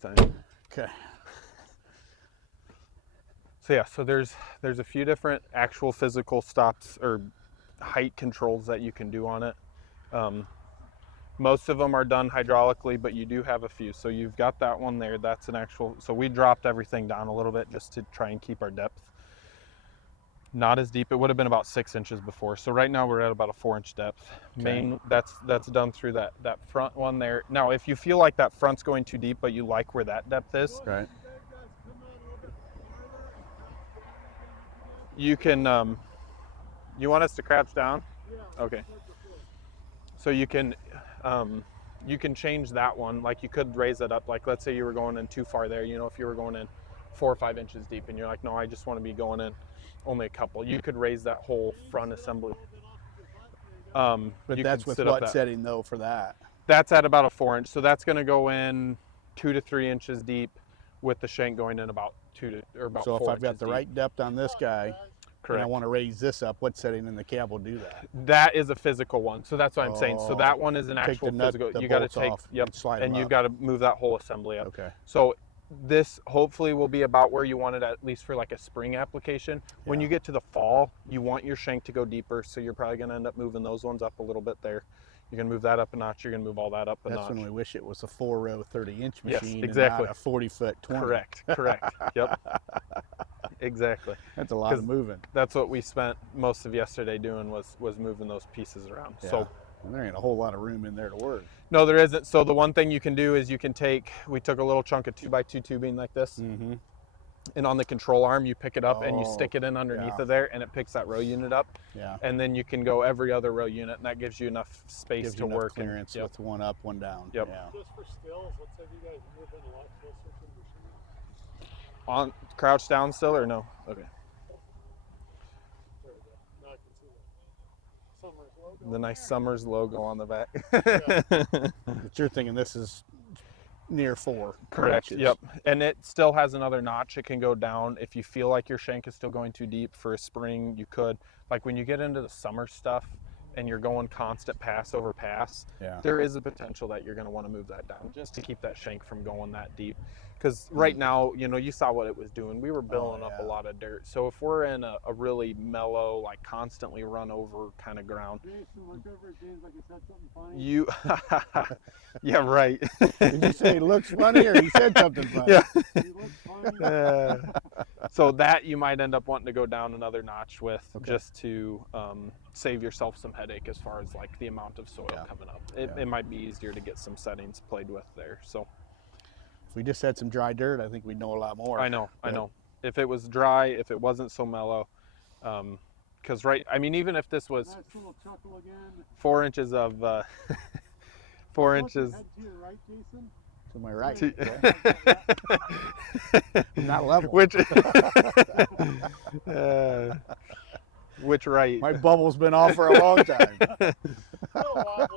time. Okay. So yeah, so there's a few different actual physical stops or height controls that you can do on it. Most of them are done hydraulically, but you do have a few. So you've got that one there. That's an actual, so we dropped everything down a little bit just to try and keep our depth not as deep. It would have been about 6 inches before. So right now we're at about a 4-inch depth. Okay. That's done through that front one there. Now, if you feel like that front's going too deep, but you like where that depth is, Right. you can, you want us to crouch down? Okay. So you can change that one. Like you could raise it up. Like let's say you were going in too far there, you know, if you were going in 4 or 5 inches deep and you're like, no, I just want to be going in only a couple. You could raise that whole front assembly. But that's with what setting though for that? That's at about a 4-inch. So that's going to go in 2 to 3 inches deep with the shank going in about 2 to or about 4 inches. So if I've got the deep. right depth on this guy, Correct. and I want to raise this up, what setting in the cab will do that? That is a physical one. So that's what I'm saying. So that one is an Take the actual nut, physical. the You got to bolts take, off yep, and slide and them you've up. got to move that whole assembly up. Okay. So this hopefully will be about where you want it, at least for like a spring application. When Yeah. you get to the fall, you want your shank to go deeper, so you're probably going to end up moving those ones up a little bit there. You're going to move that up a notch. You're going to move all that up a That's notch. when we wish it was a 4-row 30-inch Yes, machine exactly. and not a 40-foot 20. Correct. Yep. Exactly. That's a lot of 'Cause moving. That's what we spent most of yesterday doing was moving those pieces around. Yeah. So And there ain't a whole lot of room in there to work. no, there isn't. So the one thing you can do is we took a little chunk of 2x2 tubing like this, Mm-hmm. and on the control arm, you pick it up and you stick it in underneath yeah. of there, and it picks that row unit up. Yeah. And then you can go every other row unit, and that gives you enough space Gives to you enough work. clearance Yep. with one up, one down. Yep. Yeah. Just for stills, let's say you guys move in a lot closer to the machine. On crouch down still or no? Okay. There we go. Now I can see that. Summers logo. The nice Summers logo on the back. But you're thinking this is near 4 Correct. inches. Yep. And it still has another notch. It can go down. If you feel like your shank is still going too deep for a spring, you could. Like when you get into the summer stuff and you're going constant pass over pass, Yeah. there is a potential that you're going to want to move that down just to keep that shank from going that deep. Because right now, you know, you saw what it was doing. We were billing up a yeah. lot of dirt. So if we're in a really mellow, like constantly run over kind of ground, Jason looked over at James like he said something funny. you, yeah, right. Did you say he looks funny or he said something funny? Yeah. He looked funny. So that you might end up wanting to go down another notch with, Okay. just to save yourself some headache as far as like the amount of soil Yeah. coming up. It might be easier to get some settings played with there. So If we just had some dry dirt, I think we'd know a lot more. I know. Yeah. If it was dry, if it wasn't so mellow, because I mean, even if this was Nice little chuckle again. 4 inches of 4 inches. Head to your right, Jason. To my right. To- Okay. Not level. Which right? My bubble's been off for a long time. Still a lot.